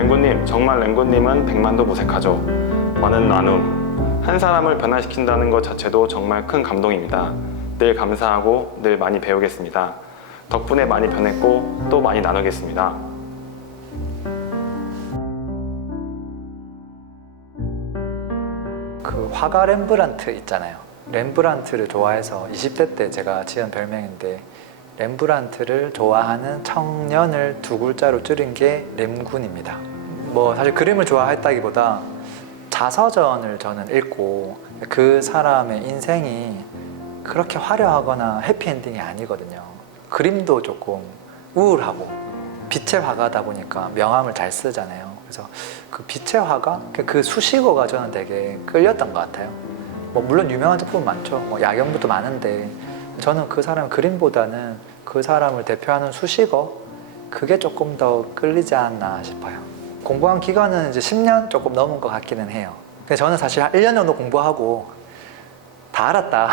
랭구님, 정말 랭구님은 백만도 무색하죠. 많은 나눔, 한 사람을 변화시킨다는 것 자체도 정말 큰 감동입니다. 늘 감사하고 늘 많이 배우겠습니다. 덕분에 많이 변했고 또 많이 나누겠습니다. 그 화가 렘브란트 있잖아요. 렘브란트를 좋아해서 20대 때 제가 지은 별명인데, 렘브란트를 좋아하는 청년을 두 글자로 줄인 게 렘군입니다. 뭐 사실 그림을 좋아했다기보다 자서전을 저는 읽고 그 사람의 인생이 그렇게 화려하거나 해피엔딩이 아니거든요. 그림도 조금 우울하고 빛의 화가다 보니까 명암을 잘 쓰잖아요. 그래서 그 빛의 화가, 그 수식어가 저는 되게 끌렸던 것 같아요. 뭐 물론 유명한 작품 많죠. 뭐 야경부터 많은데 저는 그 사람의 그림보다는 그 사람을 대표하는 수식어, 그게 조금 더 끌리지 않나 싶어요. 공부한 기간은 이제 10년 조금 넘은 것 같기는 해요. 근데 저는 사실 한 1년 정도 공부하고 다 알았다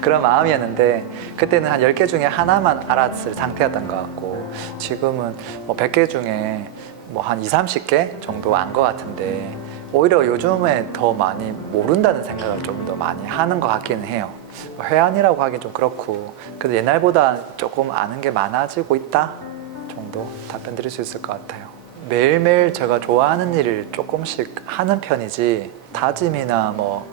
그런 마음이었는데, 그때는 한 10개 중에 하나만 알았을 상태였던 것 같고, 지금은 뭐 100개 중에 뭐 한 20, 30개 정도 안 것 같은데, 오히려 요즘에 더 많이 모른다는 생각을 좀 더 많이 하는 것 같기는 해요. 회한이라고 하긴 좀 그렇고, 그래도 옛날보다 조금 아는 게 많아지고 있다 정도 답변 드릴 수 있을 것 같아요. 매일매일 제가 좋아하는 일을 조금씩 하는 편이지, 다짐이나 뭐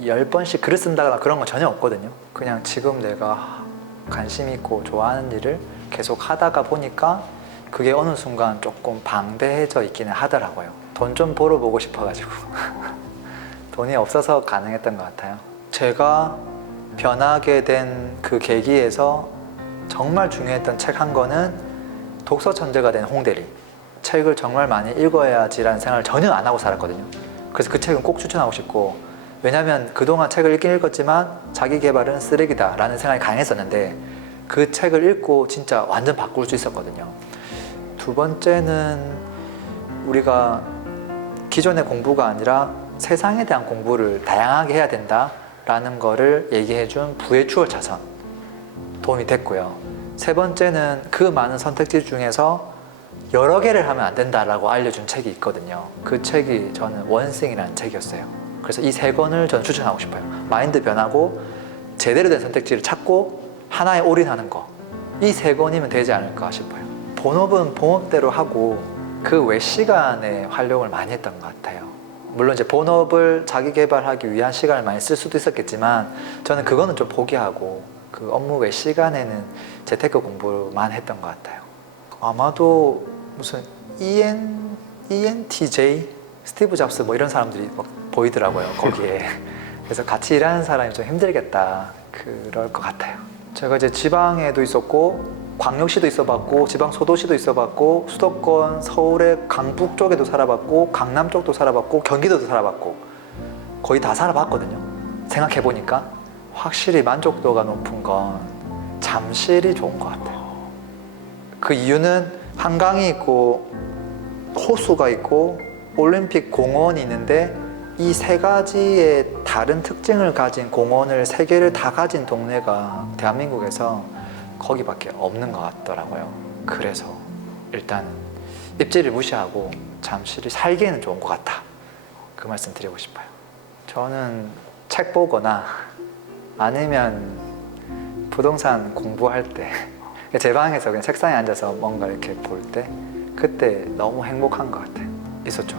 10번씩 글을 쓴다거나 그런 건 전혀 없거든요. 그냥 지금 내가 관심 있고 좋아하는 일을 계속 하다가 보니까 그게 어느 순간 조금 방대해져 있기는 하더라고요. 돈 좀 벌어보고 싶어가지고 돈이 없어서 가능했던 것 같아요. 제가 변하게 된 그 계기에서 정말 중요했던 책 한 권은 독서 천재가 된 홍대리. 책을 정말 많이 읽어야지라는 생각을 전혀 안 하고 살았거든요. 그래서 그 책은 꼭 추천하고 싶고, 왜냐하면 그동안 책을 읽긴 읽었지만 자기 개발은 쓰레기다 라는 생각이 강했었는데, 그 책을 읽고 진짜 완전 바꿀 수 있었거든요. 두 번째는 우리가 기존의 공부가 아니라 세상에 대한 공부를 다양하게 해야 된다라는 거를 얘기해준 부의 추월차선, 도움이 됐고요. 세 번째는 그 많은 선택지 중에서 여러 개를 하면 안 된다라고 알려준 책이 있거든요. 그 책이 저는 원싱이라는 책이었어요. 그래서 이 세 권을 저는 추천하고 싶어요. 마인드 변하고 제대로 된 선택지를 찾고 하나에 올인하는 거, 이 세 권이면 되지 않을까 싶어요. 본업은 본업대로 하고 그 외 시간에 활용을 많이 했던 것 같아요. 물론 이제 본업을 자기 개발하기 위한 시간을 많이 쓸 수도 있었겠지만, 저는 그거는 좀 포기하고 그 업무 외 시간에는 재테크 공부만 했던 것 같아요. 아마도 무슨 ENTJ, 스티브 잡스 뭐 이런 사람들이 막 보이더라고요, 거기에. 그래서 같이 일하는 사람이 좀 힘들겠다, 그럴 것 같아요. 제가 이제 지방에도 있었고 광역시도 있어봤고 지방 소도시도 있어봤고 수도권 서울의 강북 쪽에도 살아봤고 강남 쪽도 살아봤고 경기도도 살아봤고 거의 다 살아봤거든요. 생각해보니까 확실히 만족도가 높은 건 잠실이 좋은 것 같아요. 그 이유는 한강이 있고 호수가 있고 올림픽 공원이 있는데, 이 세 가지의 다른 특징을 가진 공원을 세 개를 다 가진 동네가 대한민국에서 거기밖에 없는 것 같더라고요. 그래서 일단 입지를 무시하고 잠실이 살기에는 좋은 것 같다, 그 말씀 드리고 싶어요. 저는 책 보거나 아니면 부동산 공부할 때 제 방에서 그냥 책상에 앉아서 뭔가 이렇게 볼 때, 그때 너무 행복한 것 같아요. 있었죠.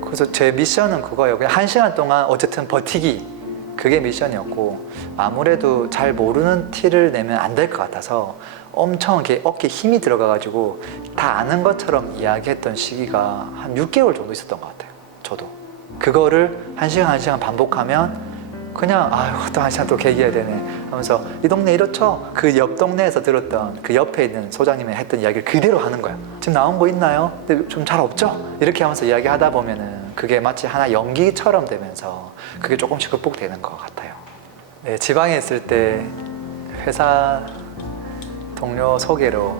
그래서 제 미션은 그거예요. 그냥 1시간 동안 어쨌든 버티기, 그게 미션이었고, 아무래도 잘 모르는 티를 내면 안 될 것 같아서 엄청 이렇게 어깨에 힘이 들어가가지고 다 아는 것처럼 이야기했던 시기가 한 6개월 정도 있었던 것 같아요. 저도 그거를 1시간 반복하면 그냥 아유 또 1시간 또 계기해야 되네 하면서, 이 동네 이렇죠? 그 옆 동네에서 들었던 그 옆에 있는 소장님이 했던 이야기를 그대로 하는 거야. 지금 나온 거 있나요? 근데 좀 잘 없죠? 이렇게 하면서 이야기하다 보면은 그게 마치 하나 연기처럼 되면서 그게 조금씩 극복되는 것 같아요. 네, 지방에 있을 때 회사 동료 소개로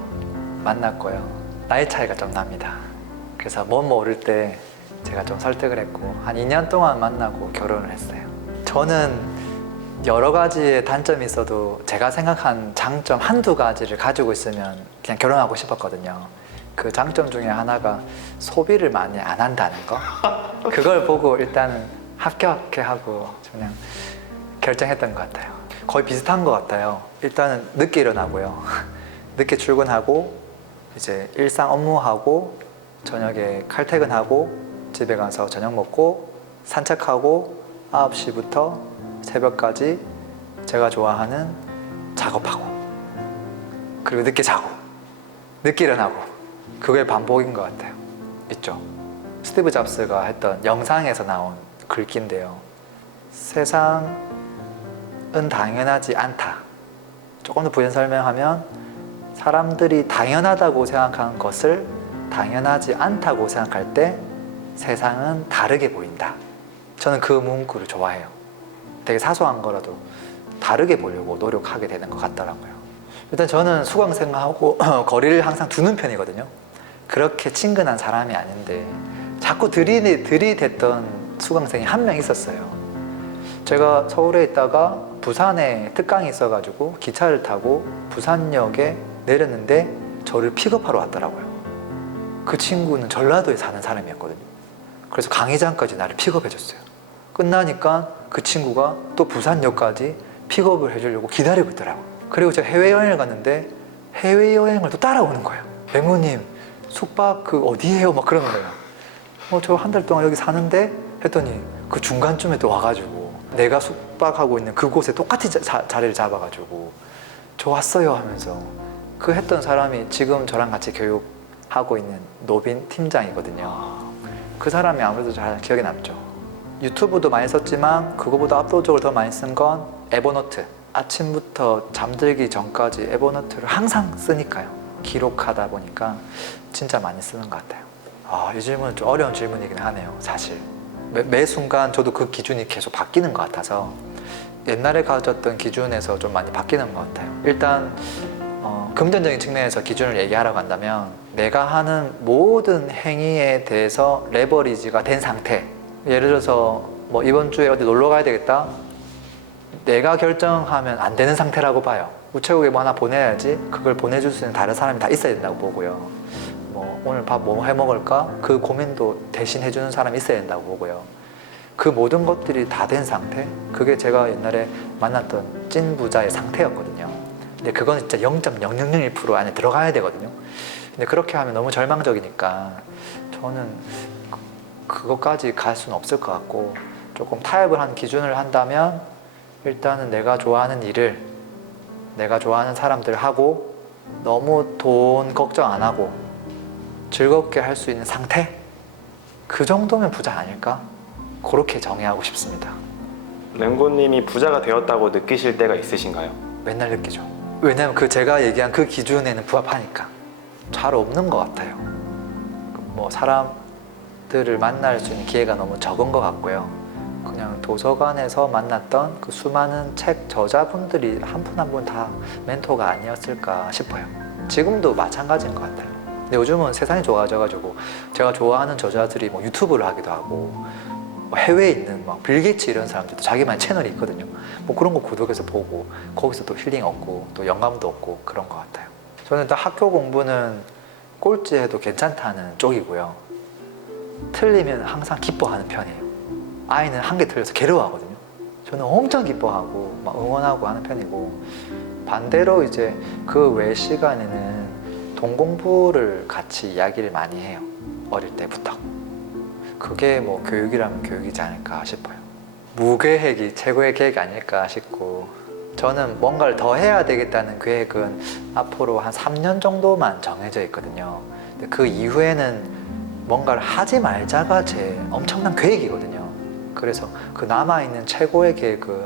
만났고요. 나이 차이가 좀 납니다. 그래서 못 모를 때 제가 좀 설득을 했고 한 2년 동안 만나고 결혼을 했어요. 저는 여러 가지의 단점이 있어도 제가 생각한 장점 한두 가지를 가지고 있으면 그냥 결혼하고 싶었거든요. 그 장점 중에 하나가 소비를 많이 안 한다는 거. 그걸 보고 일단은 합격하고 그냥 결정했던 것 같아요. 거의 비슷한 것 같아요. 일단은 늦게 일어나고요. 늦게 출근하고 이제 일상 업무하고 저녁에 칼퇴근하고 집에 가서 저녁 먹고 산책하고 9시부터 새벽까지 제가 좋아하는 작업하고 그리고 늦게 자고 늦게 일어나고 그게 반복인 것 같아요. 있죠. 스티브 잡스가 했던 영상에서 나온 글귀인데요. 세상은 당연하지 않다. 조금 더 부연 설명하면 사람들이 당연하다고 생각하는 것을 당연하지 않다고 생각할 때 세상은 다르게 보인다. 저는 그 문구를 좋아해요. 되게 사소한 거라도 다르게 보려고 노력하게 되는 것 같더라고요. 일단 저는 수강생하고 거리를 항상 두는 편이거든요. 그렇게 친근한 사람이 아닌데 자꾸 들이댔던 수강생이 한 명 있었어요. 제가 서울에 있다가 부산에 특강이 있어가지고 기차를 타고 부산역에 내렸는데 저를 픽업하러 왔더라고요. 그 친구는 전라도에 사는 사람이었거든요. 그래서 강의장까지 나를 픽업해줬어요. 끝나니까 그 친구가 또 부산역까지 픽업을 해주려고 기다리고 있더라고요. 그리고 제가 해외여행을 갔는데 해외여행을 또 따라오는 거예요. 맹우님 숙박 그 어디예요? 막 그러는 거예요. 저 한 달 동안 여기 사는데 했더니 그 중간쯤에 또 와가지고 내가 숙박하고 있는 그곳에 똑같이 자리를 잡아가지고 저 왔어요 하면서 그 했던 사람이 지금 저랑 같이 교육하고 있는 노빈 팀장이거든요. 그 사람이 아무래도 잘 기억에 남죠. 유튜브도 많이 썼지만 그거보다 압도적으로 더 많이 쓴 건 에버노트. 아침부터 잠들기 전까지 에버노트를 항상 쓰니까요. 기록하다 보니까 진짜 많이 쓰는 것 같아요. 이 질문은 좀 어려운 질문이긴 하네요. 사실 매 순간 저도 그 기준이 계속 바뀌는 것 같아서 옛날에 가졌던 기준에서 좀 많이 바뀌는 것 같아요. 일단 금전적인 측면에서 기준을 얘기하라고 한다면 내가 하는 모든 행위에 대해서 레버리지가 된 상태. 예를 들어서 뭐 이번 주에 어디 놀러 가야 되겠다. 내가 결정하면 안 되는 상태라고 봐요. 우체국에 뭐 하나 보내야지 그걸 보내줄 수 있는 다른 사람이 다 있어야 된다고 보고요. 뭐 오늘 밥 뭐 해 먹을까? 그 고민도 대신 해주는 사람이 있어야 된다고 보고요. 그 모든 것들이 다 된 상태? 그게 제가 옛날에 만났던 찐 부자의 상태였거든요. 근데 그건 진짜 0.0001% 안에 들어가야 되거든요. 근데 그렇게 하면 너무 절망적이니까 저는 그것까지 갈 수는 없을 것 같고 조금 타협을 한 기준을 한다면 일단은 내가 좋아하는 일을 내가 좋아하는 사람들 하고 너무 돈 걱정 안 하고 즐겁게 할 수 있는 상태? 그 정도면 부자 아닐까? 그렇게 정의하고 싶습니다. 랭고님이 부자가 되었다고 느끼실 때가 있으신가요? 맨날 느끼죠. 왜냐면 제가 얘기한 그 기준에는 부합하니까. 잘 없는 것 같아요. 뭐 사람들을 만날 수 있는 기회가 너무 적은 것 같고요. 그냥 도서관에서 만났던 그 수많은 책 저자분들이 한 분 한 분 다 멘토가 아니었을까 싶어요. 지금도 마찬가지인 것 같아요. 근데 요즘은 세상이 좋아져가지고 제가 좋아하는 저자들이 뭐 유튜브를 하기도 하고 뭐 해외에 있는 막 빌 게이츠 이런 사람들도 자기만의 채널이 있거든요. 뭐 그런 거 구독해서 보고 거기서 또 힐링 얻고 또 영감도 얻고 그런 것 같아요. 저는 일단 학교 공부는 꼴찌해도 괜찮다는 쪽이고요. 틀리면 항상 기뻐하는 편이에요. 아이는 한 개 틀려서 괴로워하거든요. 저는 엄청 기뻐하고 막 응원하고 하는 편이고 반대로 이제 그 외 시간에는 돈 공부를 같이 이야기를 많이 해요. 어릴 때부터. 그게 뭐 교육이라면 교육이지 않을까 싶어요. 무계획이 최고의 계획이 아닐까 싶고 저는 뭔가를 더 해야 되겠다는 계획은 앞으로 한 3년 정도만 정해져 있거든요. 근데 그 이후에는 뭔가를 하지 말자가 제 엄청난 계획이거든요. 그래서 그 남아있는 최고의 계획은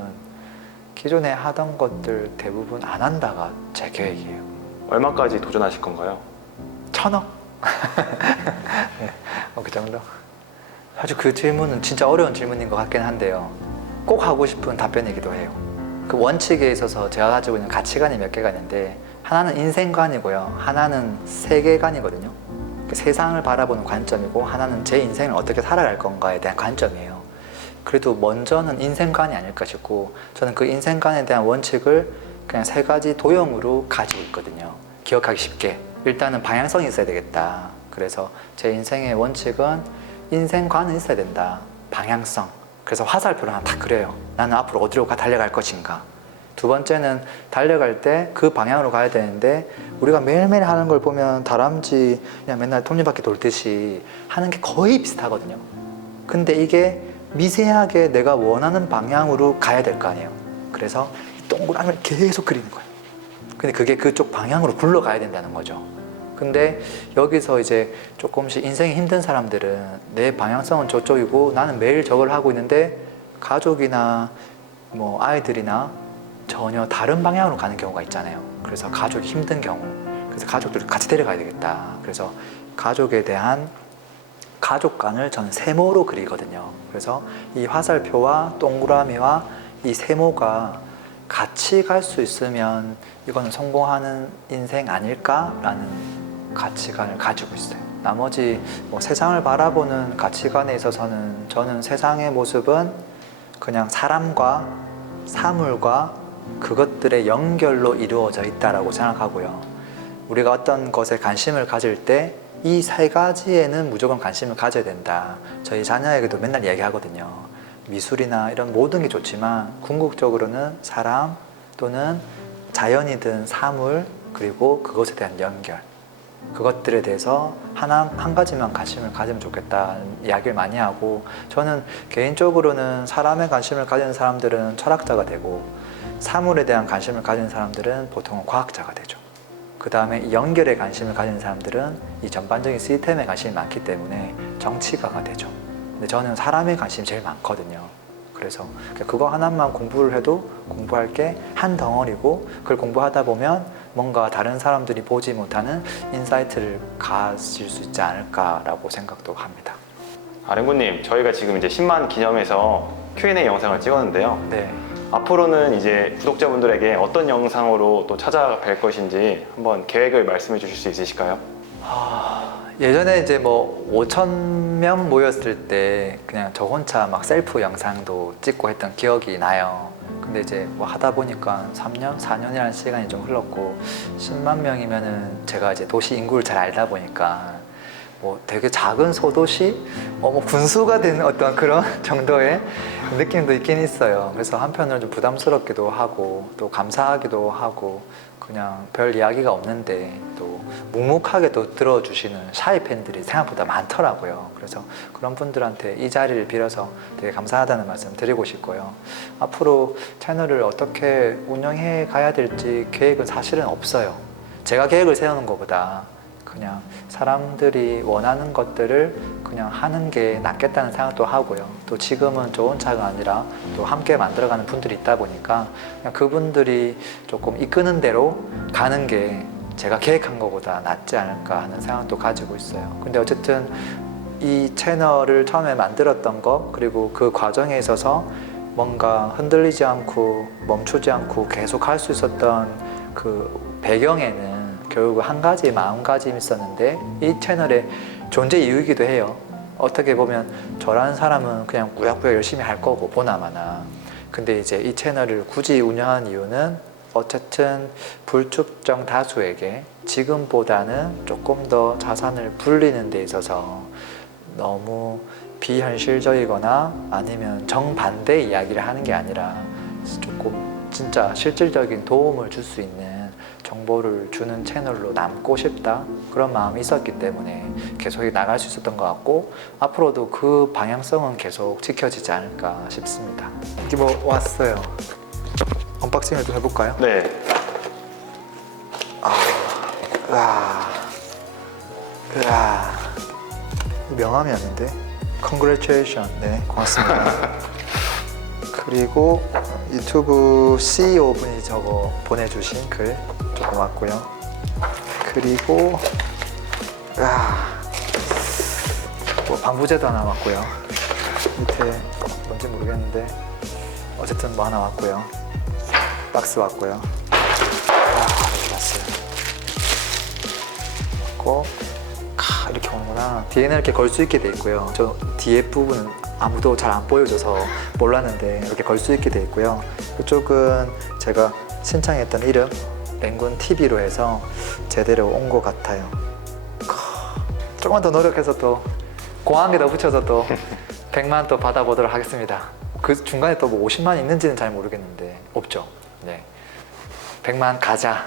기존에 하던 것들 대부분 안 한다가 제 계획이에요. 얼마까지 도전하실 건가요? 1,000억? 네, 그 정도? 사실 그 질문은 진짜 어려운 질문인 것 같긴 한데요. 꼭 하고 싶은 답변이기도 해요. 그 원칙에 있어서 제가 가지고 있는 가치관이 몇 개가 있는데 하나는 인생관이고요. 하나는 세계관이거든요. 세상을 바라보는 관점이고 하나는 제 인생을 어떻게 살아갈 건가에 대한 관점이에요. 그래도 먼저는 인생관이 아닐까 싶고 저는 그 인생관에 대한 원칙을 그냥 3가지 도형으로 가지고 있거든요. 기억하기 쉽게. 일단은 방향성이 있어야 되겠다. 그래서 제 인생의 원칙은 인생관은 있어야 된다. 방향성. 그래서 화살표를 하나 딱 그려요. 나는 앞으로 어디로 달려갈 것인가. 두 번째는 달려갈 때 그 방향으로 가야 되는데 우리가 매일매일 하는 걸 보면 다람쥐 그냥 맨날 톱니바퀴 돌듯이 하는 게 거의 비슷하거든요. 근데 이게 미세하게 내가 원하는 방향으로 가야 될 거 아니에요. 그래서 이 동그라미를 계속 그리는 거예요. 근데 그게 그쪽 방향으로 굴러가야 된다는 거죠. 근데 여기서 이제 조금씩 인생이 힘든 사람들은 내 방향성은 저쪽이고 나는 매일 저걸 하고 있는데 가족이나 뭐 아이들이나 전혀 다른 방향으로 가는 경우가 있잖아요. 그래서 가족이 힘든 경우, 그래서 가족들을 같이 데려가야 되겠다. 그래서 가족에 대한 가족관을 저는 세모로 그리거든요. 그래서 이 화살표와 동그라미와 이 세모가 같이 갈 수 있으면 이거는 성공하는 인생 아닐까라는 가치관을 가지고 있어요. 나머지 뭐 세상을 바라보는 가치관에 있어서는 저는 세상의 모습은 그냥 사람과 사물과 그것들의 연결로 이루어져 있다라고 생각하고요. 우리가 어떤 것에 관심을 가질 때 이 세 가지에는 무조건 관심을 가져야 된다. 저희 자녀에게도 맨날 얘기하거든요. 미술이나 이런 모든 게 좋지만 궁극적으로는 사람 또는 자연이든 사물 그리고 그것에 대한 연결, 그것들에 대해서 한 가지만 관심을 가지면 좋겠다는 이야기를 많이 하고, 저는 개인적으로는 사람에 관심을 가지는 사람들은 철학자가 되고 사물에 대한 관심을 가지는 사람들은 보통은 과학자가 되죠. 그 다음에 연결에 관심을 가지는 사람들은 이 전반적인 시스템에 관심이 많기 때문에 정치가가 되죠. 근데 저는 사람에 관심이 제일 많거든요. 그래서 그거 하나만 공부를 해도 공부할 게 한 덩어리고, 그걸 공부하다 보면 뭔가 다른 사람들이 보지 못하는 인사이트를 가질 수 있지 않을까라고 생각도 합니다. 랭구님, 저희가 지금 이제 10만 기념해서 Q&A 영상을 찍었는데요. 네. 앞으로는 이제 구독자분들에게 어떤 영상으로 또 찾아뵐 것인지 한번 계획을 말씀해 주실 수 있으실까요? 예전에 이제 뭐 5,000명 모였을 때 그냥 저 혼자 막 셀프 영상도 찍고 했던 기억이 나요. 근데 이제 뭐 하다 보니까 3년, 4년이라는 시간이 좀 흘렀고 10만 명이면은 제가 이제 도시 인구를 잘 알다 보니까 뭐 되게 작은 소도시, 뭐 군수가 되는 어떤 그런 정도의 느낌도 있긴 있어요. 그래서 한편으로 좀 부담스럽기도 하고 또 감사하기도 하고, 그냥 별 이야기가 없는데 또 묵묵하게 또 들어주시는 샤이 팬들이 생각보다 많더라고요. 그래서 그런 분들한테 이 자리를 빌어서 되게 감사하다는 말씀 드리고 싶고요. 앞으로 채널을 어떻게 운영해 가야 될지 계획은 사실은 없어요. 제가 계획을 세우는 것보다 그냥 사람들이 원하는 것들을 그냥 하는 게 낫겠다는 생각도 하고요. 또 지금은 저 혼자가 아니라 또 함께 만들어가는 분들이 있다 보니까 그냥 그분들이 조금 이끄는 대로 가는 게 제가 계획한 것보다 낫지 않을까 하는 생각도 가지고 있어요. 근데 어쨌든 이 채널을 처음에 만들었던 거, 그리고 그 과정에 있어서 뭔가 흔들리지 않고 멈추지 않고 계속 할 수 있었던 그 배경에는 결국 한 가지 마음가짐이 있었는데, 이 채널의 존재 이유이기도 해요. 어떻게 보면 저라는 사람은 그냥 꾸역꾸역 열심히 할 거고 보나마나, 근데 이제 이 채널을 굳이 운영한 이유는 어쨌든 불특정 다수에게 지금보다는 조금 더 자산을 불리는 데 있어서 너무 비현실적이거나 아니면 정반대 이야기를 하는 게 아니라 조금 진짜 실질적인 도움을 줄 수 있는 정보를 주는 채널로 남고 싶다, 그런 마음이 있었기 때문에 계속 나갈 수 있었던 것 같고, 앞으로도 그 방향성은 계속 지켜지지 않을까 싶습니다. 이게 뭐 왔어요. 언박싱을 좀 해볼까요? 네. 명함이었는데 Congratulations. 네, 고맙습니다. 그리고 유튜브 CEO 분이 저거 보내주신 글 조금 왔고요. 그리고 뭐 방부제도 하나 왔고요. 밑에 뭔지 모르겠는데 어쨌든 뭐 하나 왔고요. 박스 왔고요. 이렇게 왔어요. 왔고 이렇게 오는구나. 뒤에는 이렇게 걸 수 있게 돼 있고요. 저 뒤에 부분은 아무도 잘 안 보여줘서 몰랐는데 이렇게 걸 수 있게 돼 있고요. 이쪽은 제가 신청했던 이름 램군 TV로 해서 제대로 온 것 같아요. 조금만 더 노력해서 또 공항에 더 붙여서 또 100만 또 받아보도록 하겠습니다. 그 중간에 또 뭐 50만 있는지는 잘 모르겠는데 없죠. 네, 100만 가자.